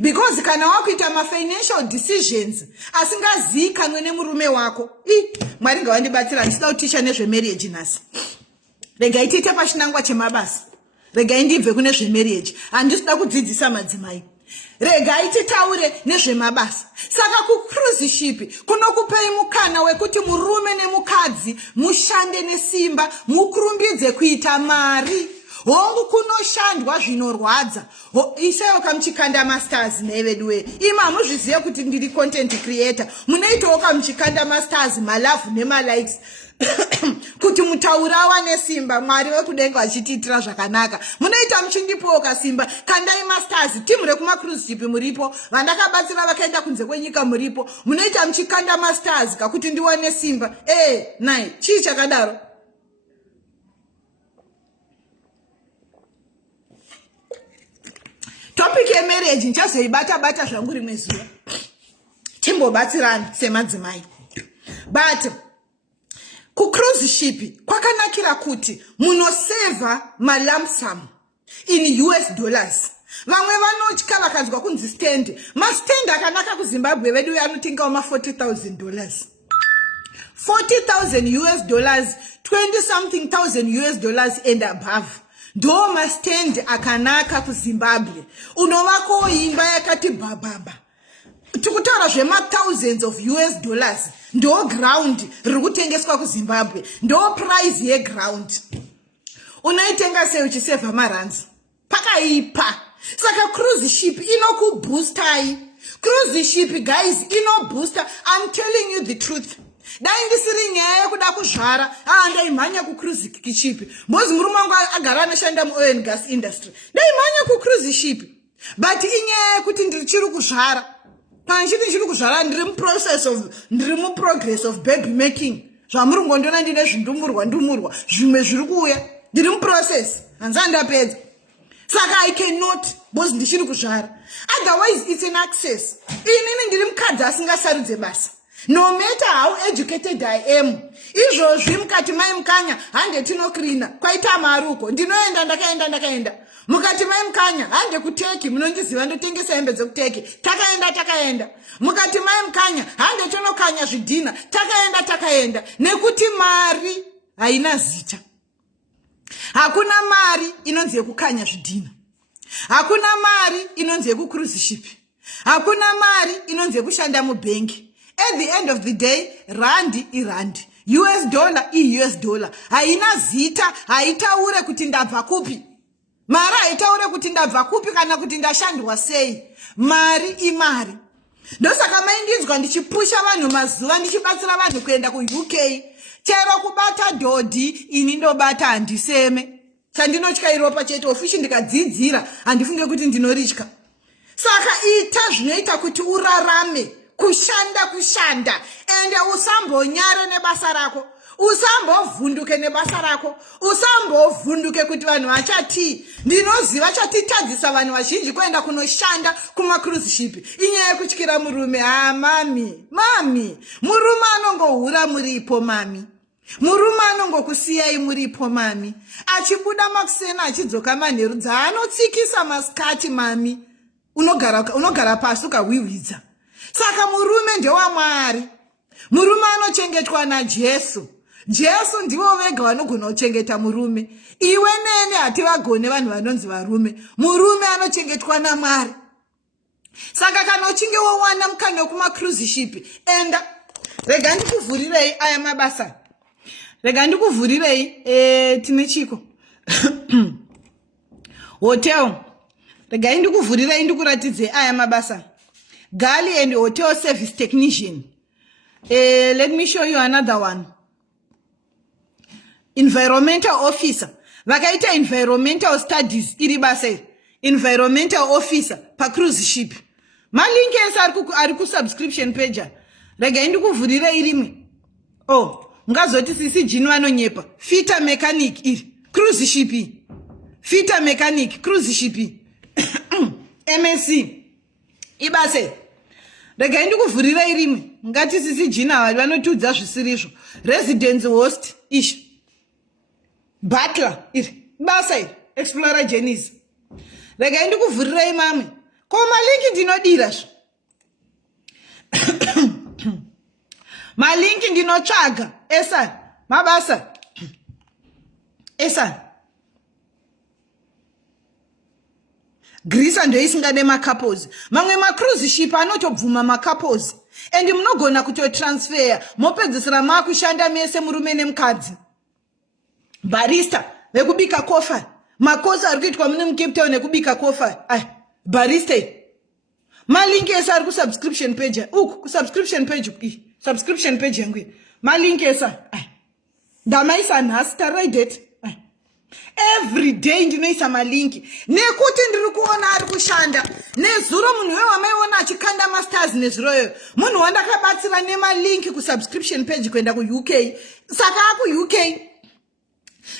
Because kana wakuita ma-financial decisions asingazikanwe nemurume wako. Mwari ngawandibatsira, ndisina kuticha nezvemarriage nhasi. Rega itite pashinangwa chemabasa. Rega indibve kune zvemarriage. Handisida kudzidzisa madzimai. Rega ititaure nezvemabasa. Saka kucruise ship kunokupei mukana wekuti murume nemukadzi mushande nesimba mukurumbidze kuita mari. Hongu kunoshandwa zvinorwadza. Isayo kamuchikanda masters nevedwe. Ima muzvizive kuti ndiri content creator. Munoitawo kamuchikanda masters, malavu nemalikes. Kuti mutaurawa nesimba Mwari wekudenga achitiitira zvakanaka. Munoita muchindipowo kasimba. Kandai masters team rekumaCruise ship muripo, vandakabatsira vakaenda kunze kwenyika muripo. Munoita muchikanda masters kakuti ndiwane simba. Nai chii chakadaro? Topic ya marriage nchazoibata zvangu rimwe zuva. Timbobatsirana semadzimai. But kucruise ship kwakanakira kuti munoseva lump sum in US dollars. Vamwe vanotya vakazwa kunzi stand. Mastand akanaka kuZimbabwe vedu anotengawo $40,000. $40,000, 20 something thousand US and above. Ndo mastand akanaka kuZimbabwe. Unovako imba yakati bababa. Tukutaura zvema thousands of US. Ndo ground rikutengeswa kuZimbabwe. Ndo price ye ground. Unaitenga sei uchiseva marands. Pakaipa. Saka cruise ship inokuboostai. Cruise ship guys inobooster. I'm telling you the truth. Dai ndisiri nyaya kuda kuzvara ndaimhanya kucruise ship. Mbozi murume wangu agara anoshanda muoil and gas industry. Ndaimhanya kucruise ship. But inyaya kuti ndirichiri kuzvara. Panchiri kuzvara ndiri mu progress of baby making. Zvamurungu ndona ndine zvindumurwa zvimwe zviri kuuya. Ndiri mu process. Hanza ndapedza. Saka I cannot bozi ndichiri kuzvara. Otherwise it's an access. Inini ndiri mukadzi asingasarudze basa. No matter how educated I am, izvozvi mukati mai mukanya hande tinokrina kwaita maruko ndinoenda ndakaenda mukati mai mukanya hande kuteki munondiziva ndotengesa hembe dzekuteki takaenda mukati mai mukanya hande tonokanya zvidhina takaenda nekuti mari haina zita. Hakuna mari inonzi yekukanya zvidhina, hakuna mari inonzi yekucruise ship, hakuna mari inonzi yekushanda mubhengi. At the end of the day, randi irandi, US dollar. Haina zita, haitaure kuti ndabva kupi. Mara haitaure kuti ndabva kupi kana kuti ndashandwa sei. Mari imari. Ndosaka maindinzwa ndichipusha vanhu mazuva ndichibatsira vanhu kuenda kuUK. Chero kubata dhodhi ini ndobata handiseme. Chandinotya iropa chete ofishi ndikadzidzira handifunge kuti ndinoritya. Saka ita zvinoita kuti urarame. Kushanda ende usambonyare nebasa rako, usambovhunduke nebasa rako, usambovhunduke kuti vanhu vachati. Ndinoziva chatitadzisa vanhu vazhinji kuenda kunoshanda kumaCruise ship inyaya yekutyira murume. Mami murume anongohura muripo mami, murume anongokusiyai muripo mami, achibuda makusena achidzoka manheru dzaanotsikisa masikati mami, unogara pasi ukawiwidza. Saka murume ndewa Mwari. Murume anochengetwa naJesu. Jesu ndivo vega vanogona kuchengeta murume. Iwe nene hativagone vanhu vanonzi varume. Murume anochengetwa naMwari. Saka kana uchinge wowana mukana wekumaCruise ship, enda. Rega ndikuvhurirei aya mabasa. Rega ndikuvhurirei tine chiko. Hotel. Rega ndikuvhurirei ndikuratidze aya mabasa. galley and hotel service technician. Let me show you another one. Environmental officer. Vakaita environmental studies iribase. Environmental officer pa cruise ship. Malinki ari ku subscription page. Rega indi kuvhurira irimi. Oh, ngazoti sisi jini vanonyepa. Fitter mechanic iri. Cruise ship. Fitter mechanic cruise ship. MSc. Ibase. Rega indi kuvhurira irimi. Ngati sisi jina vanotudza zvisirizvo. Residence host ish. Butler iri. Basa iri. Explorer journeys. Rega indi kuvhurira imami. Ko malinki ndinodira zvo. Malinki ndinotsvaga. Esa. Mabasa. Esa. Grisa ndo isingade macouples. Mamwe macruise ship anotobvuma macouples. And munogona kutotransfer. Mopedzisira makushanda mese murume nemukadzi. Barista vekubika kofa. Makosi ari kuitwa mune muCape Town nekubika kofa. Barista. Malinki esa ari ku subscription page. Ku subscription page. Subscription page yangu. Malinki esa. Ndamaisa Nhasi taraidete. Every day ndinoisa malinki. Nekuti ndiri kuona ari kushanda. Nezuro munhu wamaiona achikanda masters nezuroyo. Munhu wandakabatsira nemalinki ku subscription page kuenda ku UK. Saka aku UK.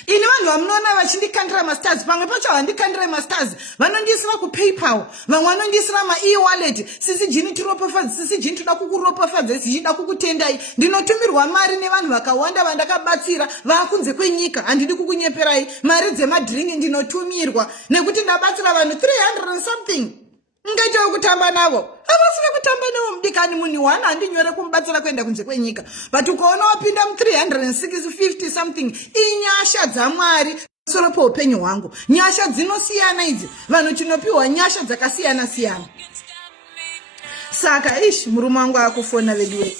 Ini vanhu vamunoona vachindikandira masters. Pamwe pacho handikandira masters. Vanondisira ku PayPal. Vamwe vanondisira ma-e-wallet. Sisi jini tiropafadzi. Sisi jini toda kukuropafadza. Sisi chida kukutendai. Ndinotumirwa mari nevanhu vakawanda vandakabatsira vakunze kwenyika. Handidi kukunyeperai. Mari dzemadhiringi ndinotumirwa. Nekuti ndabatsira vanhu 300 and something. Ngaita kutamba navo. Havasina kutamba navo mudikani munhu wana handinyore kumubatsira kuenda kunze kwenyika. But ukaona wapinda mu 350 something. Inyasha dzaMwari soro paupenyu hwangu. Nyasha dzinosiyana idzi. Vanhu tinopiwa nyasha dzakasiyana siyana. Saka murume wangu akufona veduwe.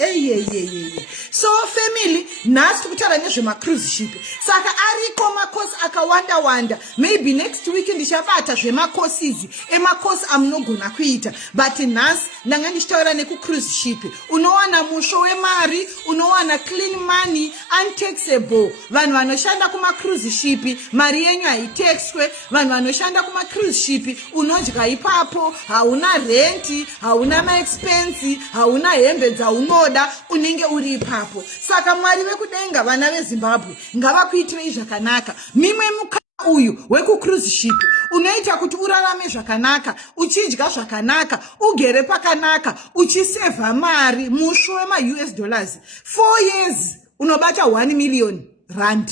So family, Nhasi tikutaura nezvemacruise ship. Saka ariko makosi akawanda. Maybe next week ndichabata zvemacourses emacourse amunogona kuita. But Nhasi ndanga ndichitaura nekucruise ship. Unowana musho wemari, unowana clean money, untaxable. Vanhu vanoshanda kumacruise ship, mari yenyu haitaxwe. Vanhu vanoshanda kumacruise ship, unodya ipapo, hauna renti, hauna expense, hauna hembe dzaunoda, unenge uri ipapo. Saka Mwari vekudenga vana veZimbabwe ngavakuitirei zvakanaka. Mimwe mukana uyu wekucruise ship unoita kuti urarame zvakanaka, uchidya zvakanaka, ugere pakanaka, uchiseva mari musho wema-US dollars. 4 years unobata 1 million rand.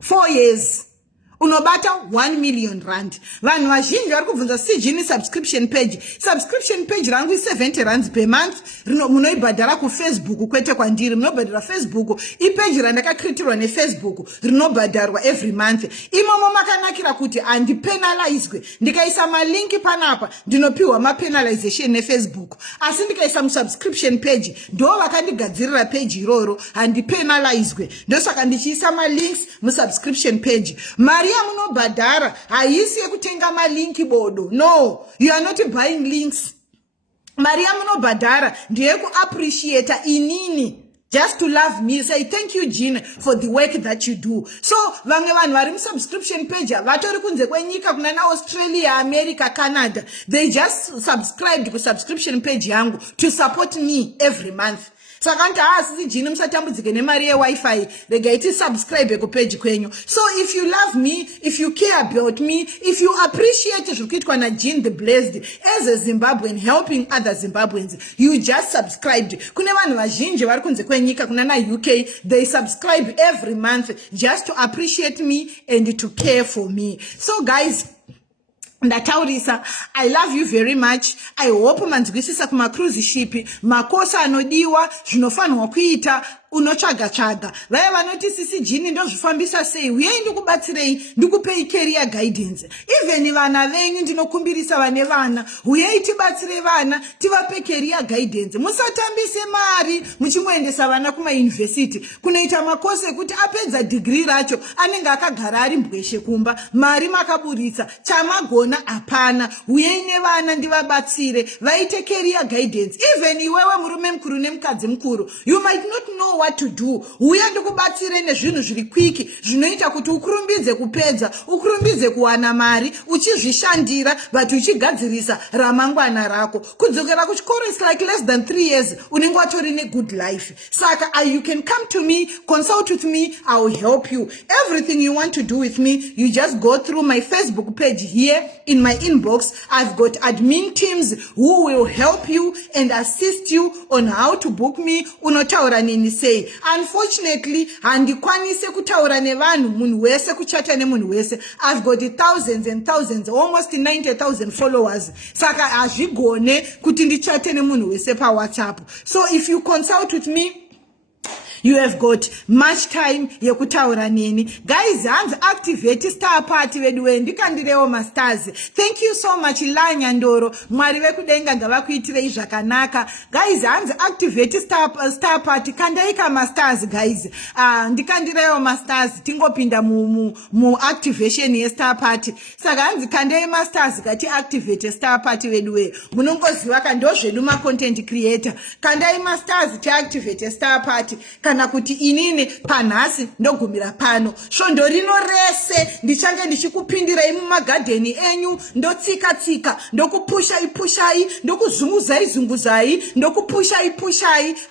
4 years unobata 1 million rand. Vanhu vazhinji vari kubvunza sijini subscription page. Subscription page rangu 70 rands per month. Munoibhadhara kuFacebook kwete kwandiri. Munobhadhara Facebook. Ipage randakakritirwa neFacebook rinobhadharwa every month. Imomo makanakira kuti handipenalizwe. Ndikaisa malinki panapa ndinopiwa mapenalization neFacebook. Asi ndikaisa musubscription page ndo vakandigadzirira page iroro handipenalizwe. Ndosaka ndichiisa malinks musubscription page. Mari yamunobhadhara haisi yekutenga malinki bodo. No, you are not buying links. Mari yamunobhadhara ndeyekuappreciate inini. Just to love me, say thank you Jean for the work that you do. So vamwe vanhu vari subscription page vatori kunze kwenyika kuna na Australia, America, Canada. They just subscribed to subscription page yangu to support me every month. Saka sisi jini musatambudzike nemari yeWi-Fi. Rega iti subscribe kupage kwenyu. So if you love me, if you care about me, if you appreciate zvikuitwa na Jean the Blessed as a Zimbabwean helping other Zimbabweans, you just subscribed. Kune vanhu vazhinji vari kunze kwenyika kuna na UK, they subscribe every month just to appreciate me and to care for me. So guys, ndataurisa, I love you very much. I hope manzwisisa kumacruise ship, makosa anodiwa, zvinofanirwa kuita, unotsvaga vaya vanoti sisi jini ndozvifambisa sei uyei ndikubatsirei ndikupei career guidance. Even vana venyu ndinokumbirisa vane vana uyei tibatsire vana tivape career guidance. Musatambise mari muchimoendesa vana kumauniversity kunoita makosi ekuti apedza degree racho anenge akagara ari mbweshe kumba, mari makaburitsa, chamagona apana. Uyei nevana ndivabatsire vaite career guidance. Even iwewe murume mukuru nemukadzi mukuru, you might not know what to do. Uya ndikubatsire nezvinhu zviri quick zvinoita kuti ukurumbidze kupedza, ukurumbidze kuwana mari, uchizvishandira but uchigadzirisa ramangwana rako. Kudzokera kuchikoro is like less than 3 years unenge watori ne good life. Saka you can come to me, consult with me, I will help you. Everything you want to do with me, you just go through my Facebook page here in my inbox. I've got admin teams who will help you and assist you on how to book me. Unotaura nini sei. Unfortunately, handikwanise kutaura nevanhu munhu wese, kuchata nemunhu wese. I've got thousands and thousands, almost 90,000 followers. Saka azvigone kuti ndichate nemunhu wese pa WhatsApp. So if you consult with me, you have got much time yekutaura neni. Guys, hands activate star party vedu ndikandirewo masters. Thank you so much Lanya Ndoro. Mwari vekudenga ngavakuitirei zvakanaka. Guys, hands activate star party kandaika masters guys. Ndikandirewo masters tingopinda mu activation ye star party. Saka hands kandai masters kati activate star party vedu munongoziva kandozvedu ma content creator. Kandai masters ti activate star party. Kana kuti inini panhasi ndogumira pano svondo rino rese ndichange ndichikupindirai mumagadheni enyu ndotsika ndokupushai ndokuzunguzai ndokupushai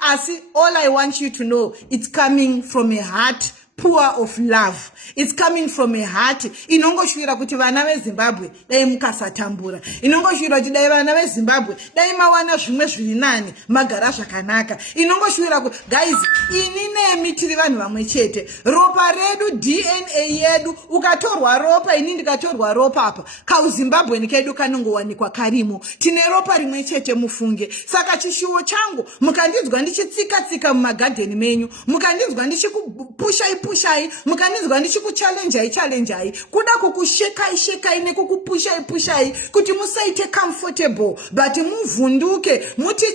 asi all I want you to know, it's coming from a heart poor of love. It's coming from a heart. Inongoshwira kuti vana veZimbabwe dai mukasatambura. Inongoshwira kuti dai vana veZimbabwe dai mawana zvimwe zviri nani magara zvakanaka. Inongoshwira kuti guys, ini nemi tiri vanhu vamwe chete. Ropa redu, DNA yedu, ukatorwa ropa ini ndikatorwa ropa apa, kauZimbabwe nikedu kanongowanikwa karimo. Tine ropa rimwe chete mufunge. Saka chishuwo changu mukandidzwa ndichitsika mumagadheni menyu, mukandidzwa ndichikupushai, mukandidzwa ndichikuchallengeai, kuda kukushekai nekukupushai kuti musaite comfortable but muvhunduke, muti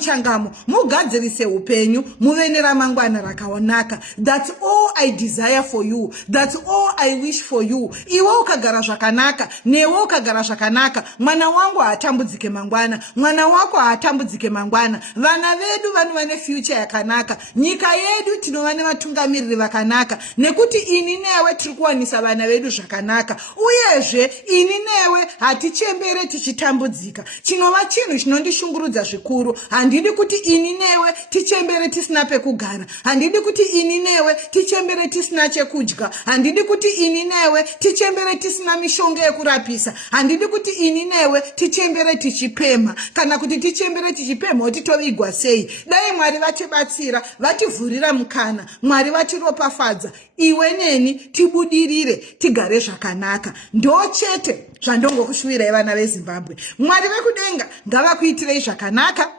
changamo, mugadzirise upenyu, muve neramangwana rakaonaka. That's all I desire for you. That's all I wish for you. Iwe ukagara zvakanaka, newe ukagara zvakanaka, mwana wangu haatambudzike mangwana, mwana wako haatambudzike mangwana, vana vedu vanhu vane future yakanaka, nyika yedu tinova nevatungamiriri vakanaka, nekuti ini newe tiri kuwanisa vana vedu zvakanaka. Uyezve ini newe hatichembere tichitambudzika. Chinova chinhu chinondishungurudza zvikuru. Handidi kuti ini newe tichembere tisina pekugara, handidi kuti ini newe tichembere tisina chekudya, handidi kuti ini newe tichembere tisina mishonga yekurapisa, handidi kuti ini newe tichembere tichipema, kana kuti tichembere tichipema kuti tovigwa sei. Dai Mwari vatibatsira, vativhurira mukana, Mwari vatiropafadza, iwe neni tibudirire, tigare zvakanaka. Ndo chete zvandongokushuvira vana veZimbabwe. Mwari vekudenga ngavakuitirei zvakanaka.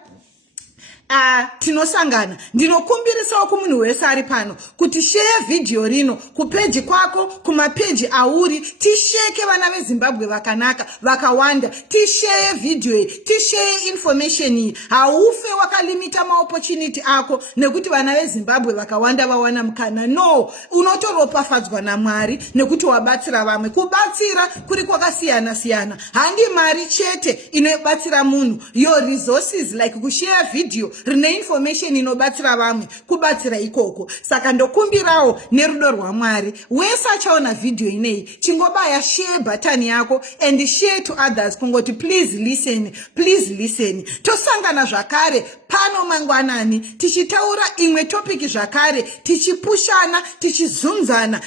Tinosangana. Ndinokumbirisawo kumunhu wese ari pano kuti share video rino kupeji kwako, kumapeji auri, tisheke vana veZimbabwe vakanaka vakawanda. Tishare video, tishare information iyi. Haufe wakalimita maopportunity ako nekuti vana veZimbabwe vakawanda vawana mukana. No, unotoropafadzwa naMwari nekuti wabatsira vamwe. Kubatsira kuri kwakasiyana. Handi mari chete inobatsira munhu. Your resources like kushare video rine information inobatsira vamwe, kubatsira ikoko. Saka ndokumbirawo nerudo rwaMwari, wese achaona video inei chingobaya share button yako and share to others kungoti please listen. Tosangana zvakare pano mangwanani tichitaura imwe topic zvakare, tichipushana, tichizunzana,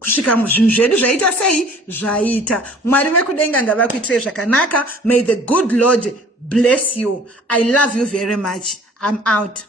kusvika muzvinhu zvedu zvaita sei zvaita. Mwari vekudenga ngavakuitirei zvakanaka. May the good Lord bless you. I love you very much. I'm out.